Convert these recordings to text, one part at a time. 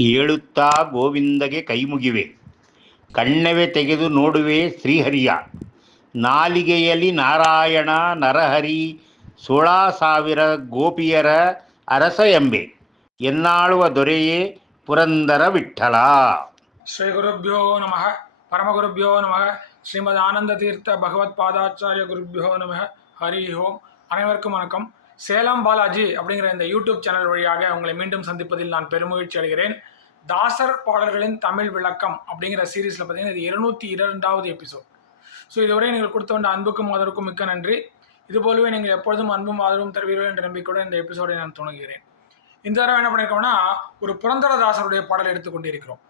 ಹೇಳುತ್ತಾ ಗೋವಿಂದಗೆ ಕೈಮುಗಿವೆ. ಕಣ್ಣವೇ ತೆಗೆದು ನೋಡುವೆ ಶ್ರೀಹರಿಯ. ನಾಲಿಗೆಯಲ್ಲಿ ನಾರಾಯಣ ನರಹರಿ 16,000 ಗೋಪಿಯರ ಅರಸ ಎಂಬೆ. ಎನ್ನಾಳುವ ದೊರೆಯೇ ಪುರಂದರ ವಿಠಲ. ಶ್ರೀ ಗುರುಭ್ಯೋ ನಮಃ. ಪರಮಗುರುಭ್ಯೋ ನಮಃ. ஸ்ரீமத் ஆனந்த தீர்த்த பகவத் பாதாச்சாரிய குருபியோ நம. ஹரி ஓம். அனைவருக்கும் வணக்கம். சேலம் பாலாஜி அப்படிங்கிற இந்த யூடியூப் சேனல் வழியாக உங்களை மீண்டும் சந்திப்பதில் நான் பெருமகிழ்ச்சி அடைகிறேன். தாசர் பாடல்களின் தமிழ் விளக்கம் அப்படிங்கிற சீரீஸில் பார்த்தீங்கன்னா இது 202வது எபிசோட். ஸோ இதுவரை நீங்கள் கொடுத்த வந்த அன்புக்கும் ஆதரவுக்கும் மிக்க நன்றி. இதுபோலவே நீங்கள் எப்பொழுதும் அன்பும் ஆதரவும் தருவீர்கள் என்ற நம்பிக்கையுடன் இந்த எபிசோடை நான் துவங்குகிறேன். இந்த தடவை என்ன பண்ணியிருக்கோம்னா ஒரு புரந்தரதாசருடைய பாடல் எடுத்துக்கொண்டிருக்கிறோம்.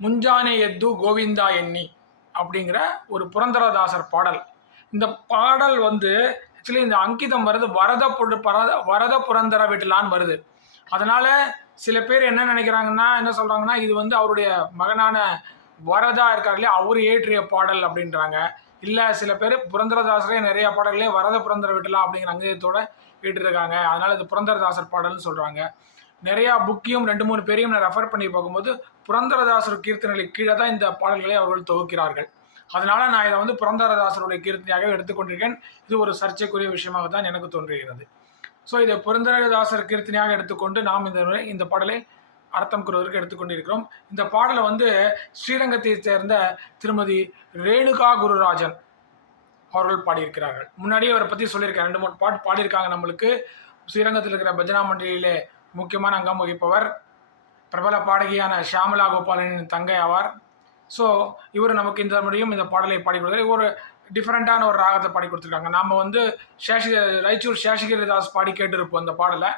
முஞ்சானே எத்து கோவிந்தா எண்ணி அப்படிங்கிற ஒரு புரந்தரதாசர் பாடல். இந்த பாடல் ஆக்சுவலி இந்த அங்கிதம் வருது வரத புரந்தர விட்டலான்னு வருது. அதனால சில பேர் என்ன நினைக்கிறாங்கன்னா என்ன சொல்றாங்கன்னா இது அவருடைய மகனான வரதா இருக்கார் இல்லையா அவர் இயற்றிய பாடல் அப்படின்றாங்க. இல்லை சில பேர் புரந்தரதாசரே நிறைய பாடல்களே வரத புரந்தர விட்டலாம் அப்படிங்கிற அங்கீதத்தோட கேட்டிருக்காங்க. அதனால இது புரந்தரதாசர் பாடல்னு சொல்றாங்க. நிறையா புக்கையும் 2-3 பேரையும் நான் ரெஃபர் பண்ணி பார்க்கும்போது புரந்தரதாசர் கீர்த்தனைகளுக்கு கீழே தான் இந்த பாடல்களை அவர்கள் தொகுக்கிறார்கள். அதனால நான் இதை புரந்தரதாசருடைய கீர்த்தனையாக எடுத்துக்கொண்டிருக்கேன். இது ஒரு சர்ச்சைக்குரிய விஷயமாக தான் எனக்கு தோன்றுகிறது. ஸோ இதை புரந்தரதாசர் கீர்த்தனையாக எடுத்துக்கொண்டு நாம் இந்த பாடலை அர்த்தம் கூறுவதற்கு எடுத்துக்கொண்டிருக்கிறோம். இந்த பாடலை ஸ்ரீரங்கத்தை சேர்ந்த திருமதி ரேணுகா குருராஜன் அவர்கள் பாடியிருக்கிறார்கள். முன்னாடியே அவரை பற்றி சொல்லியிருக்கேன். 2-3 பாட்டு பாடியிருக்காங்க. நம்மளுக்கு ஸ்ரீரங்கத்தில் இருக்கிற பஜனா மண்டலியிலே முக்கியமான அங்கம் வகிப்பவர் பிரபல பாடகியான ஷியாமலா கோபாலனின் தங்கை ஆவார். ஸோ இவர் நமக்கு இந்த முறையும் இந்த பாடலை பாடி கொடுத்தார். ஒரு டிஃப்ரெண்ட்டான ஒரு ராகத்தை பாடி கொடுத்துருக்காங்க. நாம் ராய்ச்சூர் சேஷகிரிதாஸ் பாடி கேட்டிருப்போம் இந்த பாடலை.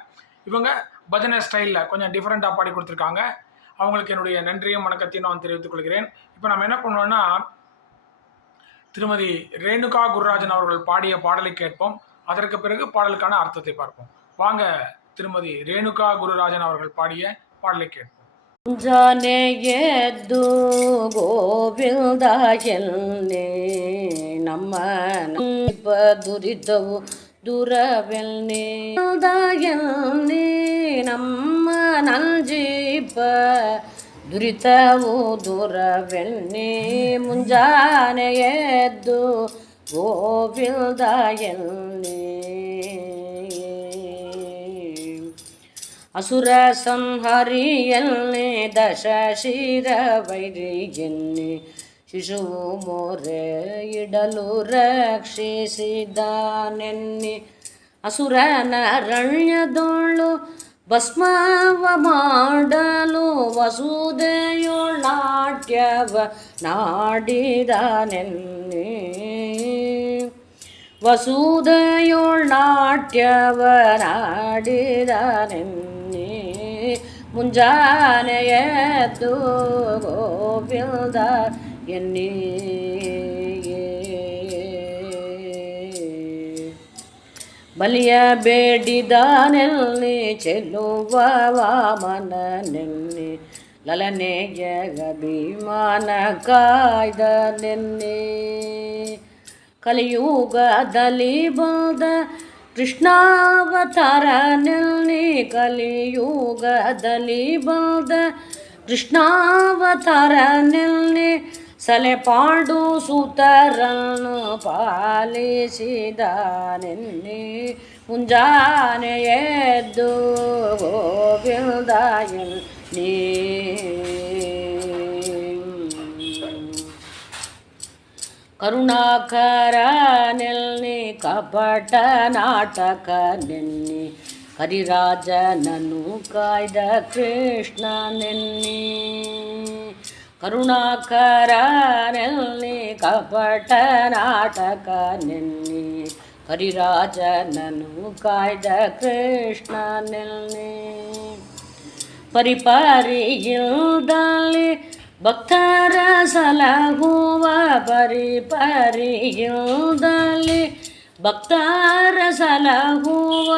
இவங்க பஜனை ஸ்டைலில் கொஞ்சம் டிஃப்ரெண்ட்டாக பாடி கொடுத்துருக்காங்க. அவங்களுக்கு என்னுடைய நன்றியும் வணக்கத்தையும் நான் தெரிவித்துக் கொள்கிறேன். இப்போ நம்ம என்ன பண்ணுவோம்னா திருமதி ரேணுகா குருராஜன் அவர்கள் பாடிய பாடலை கேட்போம். அதற்கு பிறகு பாடலுக்கான அர்த்தத்தை பார்ப்போம். வாங்க திருமதி ரேணுகா குருராஜன் அவர்கள் பாடிய பாடலை கேட்போம். ಜಾನೆ ಎದ್ದು ಗೋವಿಂದ ಎನ್ನೆ ನಮ್ಮ ದುರಿತವು ದೂರವೆಲ್ನೆ ಎನ್ನೆ ನಮ್ಮ ನಂಜೀಪ ದುರಿತವು ದೂರವೆಲ್ನೆ ಮುಂಜಾನೆ ಎದ್ದು ಗೋವಿಂದ ಎನ್ನೆ ಅಸುರ ಸಂಹರಿಯನ್ನೇ ದಶಶಿರ ವೈರಿಯನ್ನೇ ಶಿಶುವು ಮೊರೆ ಇಡಲು ರಕ್ಷಿಸಿದಾನೆನ್ನಿ ಅಸುರನರಣ್ಯದೊಳು ಭಸ್ಮವ ಮಾಡಲು ವಸುದೆಯೊಳ್ ನಾಟ್ಯವ ನಾಡಿದಾನೆನ್ನಿ ವಸುದೆಯೊಳ್ ನಾಟ್ಯವ ನಾಡಿದಾನೆನ್ನಿ ಮುಂಜಾನೆ ಎದ್ದು ಗೋವಿಂದ ಎನ್ನಿ ಬಲಿಯ ಬೇಡಿದಾನೆಲ್ಲಿ ಚೆಲ್ಲುವ ವಾಮನನೆನ್ನಿ ಲಲನೆಯ ಅಭಿಮಾನ ಕಾಯ್ದನೆನ್ನಿ ಕಲಿಯುಗದಲ್ಲಿ ಬಂದ ಕೃಷ್ಣಾವತಾರನೆಲ್ಲಿ ಕಲಿಯುಗದಲ್ಲಿ ಬಂದ ಕೃಷ್ಣಾವತಾರನೆಲ್ಲಿ ಸಲೆಪಾಡು ಸುತರನ್ನು ಪಾಲಿಸಿದಾನೆನ್ನಿ ಮುಂಜಾನೆ ಎದ್ದು ಗೋವಿಂದ ಎನ್ನಿ ಕರುಣಾಕರ ನೆಲ್ಲಿ ಕಪಟ ನಾಟಕ ನೆನ್ನಿ ಹರಿರಾಜನನ್ನು ಕಾಯ್ದ ಕೃಷ್ಣ ನೆನ್ನಿ ಕರುಣಾಕರ ನೆಲ್ಲಿ ಕಪಟ ನಾಟಕ ನೆನ್ನಿ ಹರಿರಾಜನನ್ನು ಕಾಯ್ದ ಕೃಷ್ಣ ನೆನ್ನಿ ಪರಿಪರಿಯಿಲ್ದಲ್ಲಿ ಭಕ್ತರ ಸಲಹುವ ಪರಿಪರಿಯುದಲ್ಲಿ ಭಕ್ತರ ಸಲಹುವ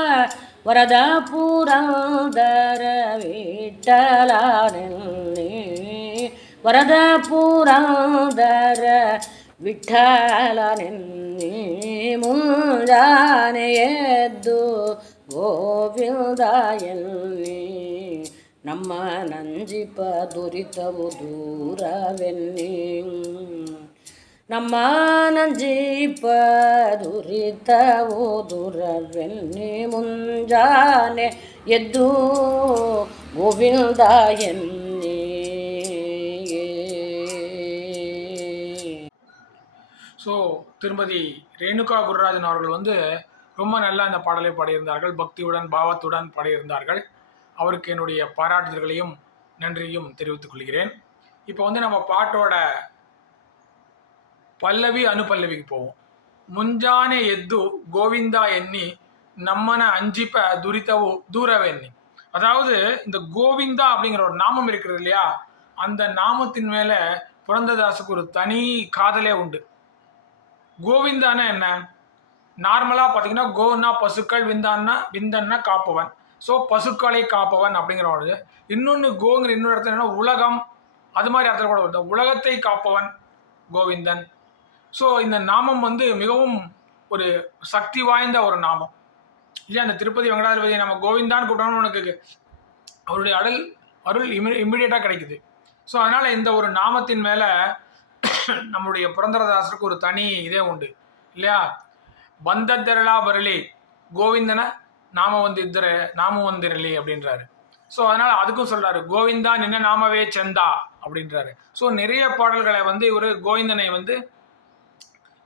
ವರದ ಪುರಂದರ ವಿಠಲನೆಲ್ಲಿ ವರದ ಪುರಂದರ ವಿಠಲನೆನ್ನಿ ಮುಂಜಾನೆ ಎದ್ದು ಗೋವಿಂದ ಎನ್ನಿ ನಮ್ಮ ನಂಜಿಪ ದುರಿತವು ದೂರವೆನ್ನಿ ನಮ್ಮ ನಂಜಿಪ ದುರಿತವು ದೂರವೆನ್ನಿ ಮುಂಜಾನೆ ಎದ್ದು ಗೋವಿಂದ ಎನ್ನಿ. ஸோ திருமதி ரேணுகா குருராஜன் அவர்கள் ரொம்ப நல்லா இந்த பாடலை பாடியிருந்தார்கள், பக்தியுடன் பாவத்துடன் பாடியிருந்தார்கள். அவருக்கு என்னுடைய பாராட்டுதல்களையும் நன்றியும் தெரிவித்துக் கொள்கிறேன். இப்போ நம்ம பாட்டோட பல்லவி அனுபல்லவிக்கு போவோம். ಮುಂಜಾನೆ ಎದ್ದು ಗೋವಿಂದ ಎನ್ನಿ நம்மன அஞ்சிப்ப துரித்தவு தூரவெண்ணி. அதாவது இந்த கோவிந்தா அப்படிங்கிற ஒரு நாமம் இருக்கிறது இல்லையா, அந்த நாமத்தின் மேல புரந்ததாசுக்கு ஒரு தனி காதலே உண்டு. கோவிந்தானா என்ன? நார்மலாக பார்த்தீங்கன்னா கோன்னா பசுக்கள், விந்தன்னா காப்பவன். ஸோ பசுக்களை காப்பவன் அப்படிங்கிறவங்க. இன்னொன்று கோங்கிற இன்னொரு இடத்துல என்னன்னா உலகம், அது மாதிரி இடத்துல கூட வருது, உலகத்தை காப்பவன் கோவிந்தன். ஸோ இந்த நாமம் மிகவும் ஒரு சக்தி வாய்ந்த ஒரு நாமம் இல்லையா. அந்த திருப்பதி வெங்கடாதிபதி நம்ம கோவிந்தான்னு கூப்பிட்டோம்னு உனக்கு அவருடைய அருள் இம்மிடியேட்டாக கிடைக்குது. ஸோ அதனால் இந்த ஒரு நாமத்தின் மேலே நம்முடைய புரந்தரதாசருக்கு ஒரு தனி இதே உண்டு இல்லையா. ಬಂದದ್ದೆರಳ ಬರಲಿ ಗೋವಿಂದನ நாம வந்திரலி அப்படின்றாரு. ஸோ அதனால் அதுக்கும் சொல்கிறாரு, கோவிந்தா நின்ன நாமவே செந்தா அப்படின்றாரு. ஸோ நிறைய பாடல்களை இவர் கோவிந்தனை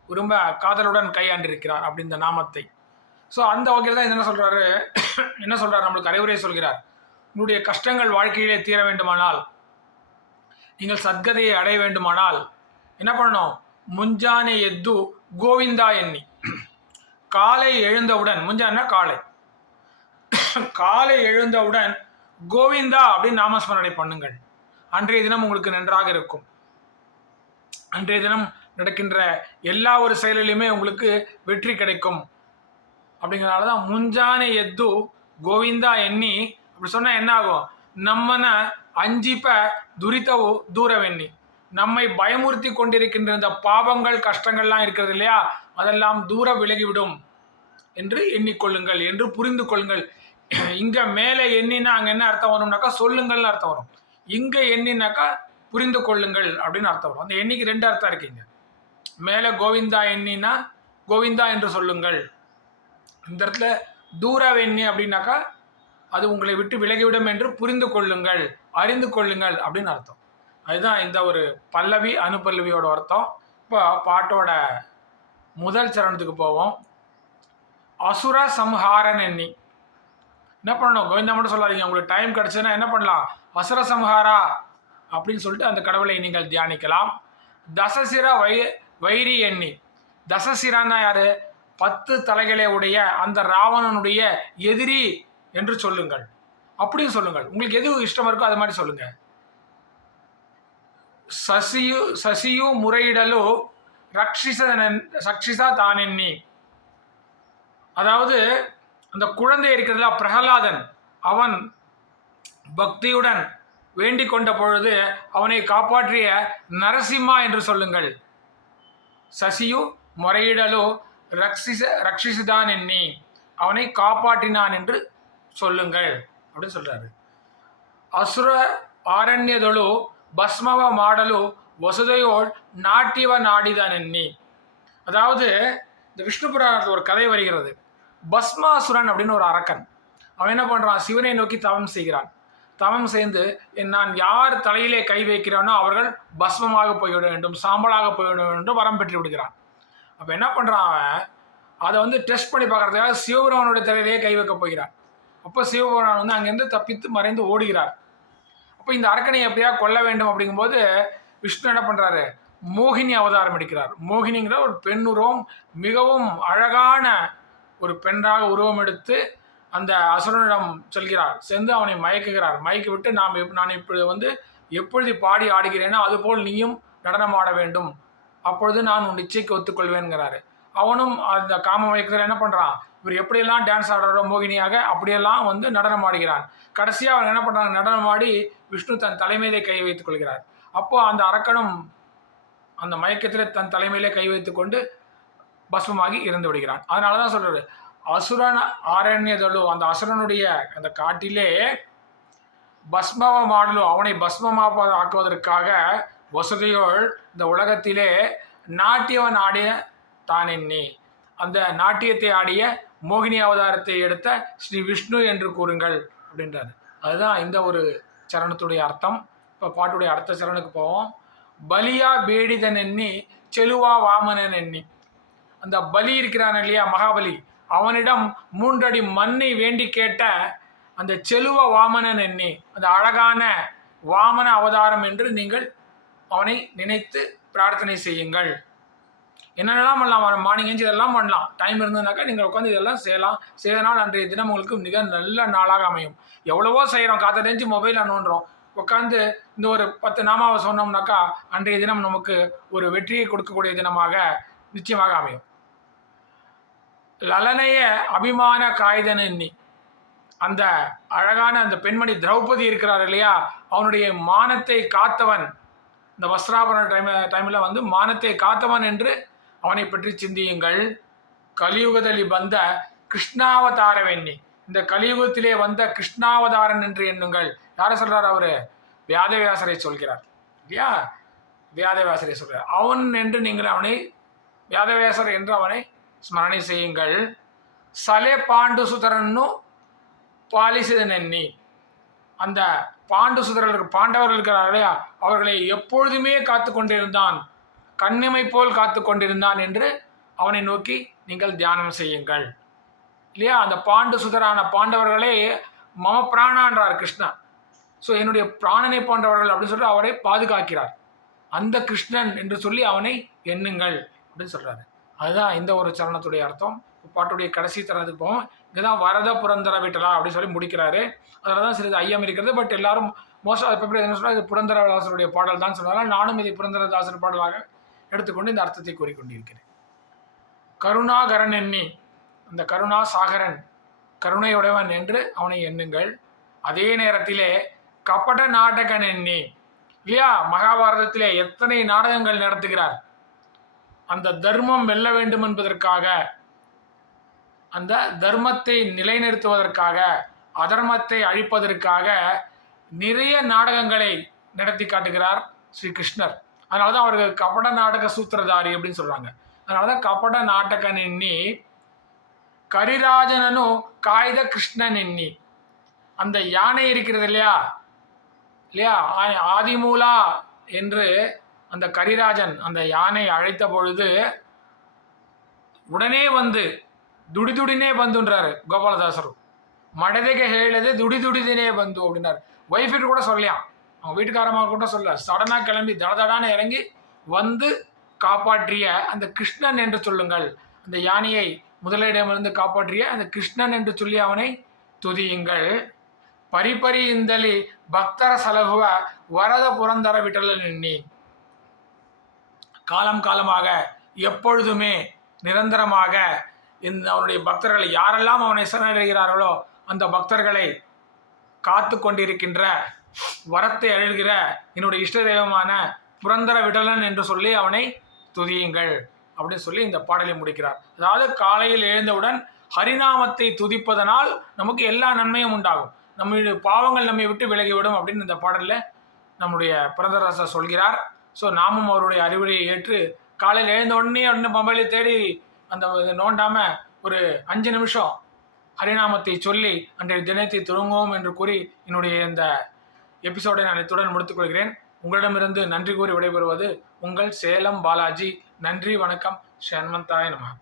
ரொம்ப காதலுடன் கையாண்டிருக்கிறார் அப்படி இந்த நாமத்தை. ஸோ அந்த வகையில் தான் என்ன சொல்கிறாரு நம்மளுக்கு அறிவுரை சொல்கிறார். உன்னுடைய கஷ்டங்கள் வாழ்க்கையிலே தீர வேண்டுமானால், நீங்கள் சத்கதையை அடைய வேண்டுமானால் என்ன பண்ணணும்? ಮುಂಜಾನೆ ಎದ್ದು கோவிந்தா எண்ணி காலை எழுந்தவுடன், முஞ்சான காலை எழுந்தவுடன் கோவிந்தா அப்படின்னு நாமஸ்மரணை பண்ணுங்கள். அன்றைய தினம் உங்களுக்கு நன்றாக இருக்கும். அன்றைய தினம் நடக்கின்ற எல்லா ஒரு செயலிலுமே உங்களுக்கு வெற்றி கிடைக்கும். அப்படிங்கிறனால தான் ಮುಂಜಾನೆ எத்து கோவிந்தா எண்ணி அப்படி சொன்னால் என்ன ஆகும்? நம்மன அஞ்சிப்ப துரித்தவு தூரவெண்ணி, நம்மை பயமுறுத்தி கொண்டிருக்கின்ற இந்த பாவங்கள் கஷ்டங்கள்லாம் இருக்கிறது இல்லையா, அதெல்லாம் தூர விலகிவிடும் என்று எண்ணிக்கொள்ளுங்கள், என்று புரிந்து கொள்ளுங்கள். இங்கே மேலே எண்ணினா அங்கே என்ன அர்த்தம் வரும்னாக்கா சொல்லுங்கள்னு அர்த்தம் வரும். இங்கே எண்ணினாக்கா புரிந்து கொள்ளுங்கள் அப்படின்னு அர்த்தம் வரும். அந்த எண்ணிக்கு 2 அர்த்தம் இருக்குங்க. மேலே கோவிந்தா எண்ணினா கோவிந்தா என்று சொல்லுங்கள். இந்த இடத்துல தூரவெண்ணி அப்படின்னாக்கா அது உங்களை விட்டு விலகிவிடும் என்று புரிந்து கொள்ளுங்கள், அறிந்து கொள்ளுங்கள் அப்படின்னு அர்த்தம். அதுதான் இந்த ஒரு பல்லவி அனுபல்லவியோட அர்த்தம். இப்போ பாட்டோட முதல் சரணத்துக்கு போவோம். அசுர சம்ஹாரன் எண்ணி என்ன பண்ணணும்? கோவிந்தா மட்டும் சொல்லாதீங்க. உங்களுக்கு டைம் கிடச்சுன்னா என்ன பண்ணலாம்? அசுர சம்ஹாரா அப்படின்னு சொல்லிட்டு அந்த கடவுளை நீங்கள் தியானிக்கலாம். தசசிர வைரி எண்ணி, தசசிரான்னா யாரு? 10 தலைகளை உடைய அந்த ராவணனுடைய எதிரி என்று சொல்லுங்கள். அப்படியும் சொல்லுங்கள். உங்களுக்கு எது இஷ்டமா இருக்கோ அது மாதிரி சொல்லுங்க. சசியு முறையிடலோ ரக்ஷிசா தானெண்ணி, அதாவது அந்த குழந்தை இருக்கிறதுல பிரகலாதன், அவன் பக்தியுடன் வேண்டிக் கொண்ட பொழுது அவனை காப்பாற்றிய நரசிம்மா என்று சொல்லுங்கள். சசியு முறையிடலோ ரக்ஷிசுதான் எண்ணி, அவனை காப்பாற்றினான் என்று சொல்லுங்கள் அப்படின்னு சொல்றாரு. அசுர ஆரண்யதொழு பஸ்மவ மாடலு வசுதையோள் நாட்டிவ நாடிதான் எண்ணி, அதாவது இந்த விஷ்ணு புராணத்தில் ஒரு கதை வருகிறது. பஸ்மாசுரன் அப்படின்னு ஒரு அரக்கன், அவன் என்ன பண்ணுறான்? சிவனை நோக்கி தவம் செய்கிறான். தவம் செய்து நான் யார் தலையிலே கை வைக்கிறானோ அவர்கள் பஸ்மமாக போய்விட வேண்டும், சாம்பலாக போய்விட வேண்டும் வரம் பெற்று விடுகிறான். அப்போ என்ன பண்ணுறான்? அவன் அதை டெஸ்ட் பண்ணி பார்க்கறதுக்காக சிவபெருமானுடைய தலையிலேயே கை வைக்க போகிறான். அப்போ சிவபெருமான் அங்கேருந்து தப்பித்து மறைந்து ஓடுகிறார். அப்போ இந்த அரக்கனை எப்படியா கொல்ல வேண்டும் அப்படிங்கும்போது விஷ்ணு என்ன பண்ணுறாரு? மோகினி அவதாரம் எடுக்கிறார். மோகினிங்கிற ஒரு பெண் உருவம், மிகவும் அழகான ஒரு பெண்ணாக உருவம் எடுத்து அந்த அசுரனிடம் செல்கிறார். சென்று அவனை மயக்குகிறார். மயக்கி விட்டு நான் இப்படி எப்பொழுது பாடி ஆடுகிறேனோ அதுபோல் நீயும் நடனம் ஆட வேண்டும், அப்பொழுது நான் உன் இச்சைக்கு ஒத்துக்கொள்வேன்கிறாரு. அவனும் அந்த காம மயக்கத்தில் என்ன பண்ணுறான்? இவர் எப்படியெல்லாம் டான்ஸ் ஆடுறோ மோகினியாக அப்படியெல்லாம் நடனம் ஆடுகிறான். கடைசியாக அவங்க என்ன பண்ணுறாங்க? நடனம் ஆடி விஷ்ணு தன் தலைமையிலே கை வைத்துக் கொள்கிறார். அப்போது அந்த அரக்கனும் அந்த மயக்கத்தில் தன் தலைமையிலே கை வைத்து கொண்டு பஸ்மமாகி இறந்து விடுகிறான். அதனால தான் சொல்கிறாரு, அசுரன் ஆரண்யதொழு, அந்த அசுரனுடைய அந்த காட்டிலே பஸ்மவ மாடலு அவனை பஸ்மமாக ஆக்குவதற்காக வசுதையோள் இந்த உலகத்திலே நாட்டியவன் ஆடிய தான் எண்ணி அந்த நாட்டியத்தை ஆடிய மோகினி அவதாரத்தை எடுத்த ஸ்ரீ விஷ்ணு என்று கூறுங்கள் அப்படின்றாரு. அதுதான் இந்த ஒரு சரணத்துடைய அர்த்தம். இப்போ பாட்டுடைய அடுத்த சரணத்துக்கு போவோம். பலியா பேடிதன் எண்ணி செலுவா வாமனன் எண்ணி. அந்த பலி இருக்கிறான் இல்லையா, மகாபலி, அவனிடம் 3 அடி மண்ணை வேண்டி கேட்ட அந்த செலுவ வாமனன் எண்ணி, அந்த அழகான வாமன அவதாரம் என்று நீங்கள் அவனை நினைத்து பிரார்த்தனை செய்யுங்கள். என்னென்னலாம் பண்ணலாம், மார்னிங் எஞ்சி இதெல்லாம் பண்ணலாம். டைம் இருந்ததுனாக்கா நீங்கள் உட்காந்து இதெல்லாம் செய்யலாம். செய்தனால் அன்றைய தினம் உங்களுக்கு மிக நல்ல நாளாக அமையும். எவ்வளவோ செய்கிறோம், காத்தடைஞ்சு மொபைலில் நோண்டுறோம். உட்காந்து இந்த ஒரு 10 நாமாவை சொன்னோம்னாக்கா அன்றைய தினம் நமக்கு ஒரு வெற்றியை கொடுக்கக்கூடிய தினமாக நிச்சயமாக அமையும். லலனைய அபிமான காய்தன் எண்ணி, அந்த அழகான அந்த பெண்மணி திரௌபதி இருக்கிறார் இல்லையா, அவனுடைய மானத்தை காத்தவன், இந்த வஸ்திராபரண டைமில் வந்து மானத்தை காத்தவன் என்று அவனை பற்றி சிந்தியுங்கள். கலியுகದಲ್ಲಿ ಬಂದ கிருஷ்ணாவதாரவெண்ணி, இந்த கலியுகத்திலே வந்த கிருஷ்ணாவதாரன் என்று எண்ணுங்கள். யாரை சொல்றார் அவரு? வியாதவியாசரை சொல்கிறார் இல்லையா, வியாதவியாசரை சொல்கிறார். அவன் என்று நீங்கள் அவனை வியாதவியாசர் என்று அவனை ஸ்மரணை செய்யுங்கள். சலே பாண்டு சுதரன்னு பாலிசிதனெண்ணி, அந்த பாண்டு சுதரர்கள் பாண்டவர்கள் இருக்கிறார் இல்லையா, அவர்களை எப்பொழுதுமே காத்து கொண்டிருந்தான், கண்ணிமை போல் காத்து கொண்டிருந்தான் என்று அவனை நோக்கி நீங்கள் தியானம் செய்யுங்கள் இல்லையா. அந்த பாண்டு சுதரான பாண்டவர்களே மம பிராணான்றார் கிருஷ்ணா. ஸோ என்னுடைய பிராணனை போன்றவர்கள் அப்படின்னு சொல்லி அவரை பாதுகாக்கிறார். அந்த கிருஷ்ணன் என்று சொல்லி அவனை எண்ணுங்கள் அப்படின்னு சொல்கிறாரு. அதுதான் இந்த ஒரு சரணத்துடைய அர்த்தம். பாட்டுடைய கடைசி தரத்துக்கு போவோம். இங்கே தான் வரத புரந்தர விட்டலா அப்படின்னு சொல்லி முடிக்கிறாரு. அதில் தான் சிறிது ஐயம் இருக்கிறது. பட் எல்லாரும் மோஸ்ட் எப்படி என்ன சொல்கிறார், இது புரந்தரதாசருடைய பாடல் தான் சொன்னாலும் நானும் இதை புரந்தரதாசர் பாடலாக எடுத்துக்கொண்டு இந்த அர்த்தத்தை கூறிக்கொண்டிருக்கிறேன். கருணாகரன் எண்ணி, அந்த கருணா சாகரன் கருணையுடையவன் என்று அவனை எண்ணுங்கள். அதே நேரத்திலே கபட நாடகன் எண்ணி இல்லையா, மகாபாரதத்திலே எத்தனை நாடகங்கள் நடத்துகிறார். அந்த தர்மம் வெல்ல வேண்டும் என்பதற்காக, அந்த தர்மத்தை நிலைநிறுத்துவதற்காக, அதர்மத்தை அழிப்பதற்காக நிறைய நாடகங்களை நடத்தி காட்டுகிறார் ஸ்ரீ கிருஷ்ணர். அதனால தான் அவருக்கு கபட நாடக சூத்திரதாரி அப்படின்னு சொல்கிறாங்க. அதனால தான் கபட நாடகன் எண்ணி கரிராஜனனு காய்த கிருஷ்ணன் எண்ணி, அந்த யானை இருக்கிறது இல்லையா இல்லையா, ஆதிமூலா என்று அந்த கரிராஜன் அந்த யானை அழைத்த பொழுது உடனே வந்து துடிதுடினே ಬಂದುன்றாரு கோபாலதாசರು. மடதைಗೆ ಹೇಳಿದೆ துடிதுடிதினே ಬಂದು அப்படின்னாரு. ஒய்ஃபிட்டு கூட சொல்லலாம், அவங்க வீட்டுக்காரமாக கூட சொல்ல, சடனாக கிளம்பி தடதடான இறங்கி வந்து காப்பாற்றிய அந்த கிருஷ்ணன் என்று சொல்லுங்கள். அந்த யானையை முதலிடமிருந்து காப்பாற்றிய அந்த கிருஷ்ணன் என்று சொல்லி அவனை துதியுங்கள். பரிபரி இந்தலி பக்தர சலகுவ வரத புரந்தர விட்டல எண்ணி, காலம் காலமாக எப்பொழுதுமே நிரந்தரமாக இந்த அவனுடைய பக்தர்களை யாரெல்லாம் அவனை சரணடைகிறார்களோ அந்த பக்தர்களை காத்து கொண்டிருக்கின்ற, வரத்தை அழுகிற என்னுடைய இஷ்ட தெய்வமான புரந்தர விடலன் என்று சொல்லி அவனை துதியுங்கள் அப்படின்னு சொல்லி இந்த பாடலை முடிக்கிறார். அதாவது காலையில் எழுந்தவுடன் ஹரிநாமத்தை துதிப்பதனால் நமக்கு எல்லா நன்மையும் உண்டாகும், நம்முடைய பாவங்கள் நம்மை விட்டு விலகிவிடும் அப்படின்னு இந்த பாடலில் நம்முடைய புரந்தரதாசர் சொல்கிறார். ஸோ நாமும் அவருடைய அறிவுரையை ஏற்று காலையில் எழுந்த உடனே மொபைலை தேடி அந்த நோண்டாமல் ஒரு 5 நிமிஷம் ஹரிநாமத்தை சொல்லி அன்றைய தினத்தை துவங்குவோம் என்று கூறி என்னுடைய இந்த எபிசோடை நான் இத்துடன் முடித்துக்கொள்கிறேன். உங்களிடமிருந்து நன்றி கூறி விடைபெறுவது உங்கள் சேலம் பாலாஜி. நன்றி, வணக்கம். ஸ்ரீ ஹனுமந்தாய நமः.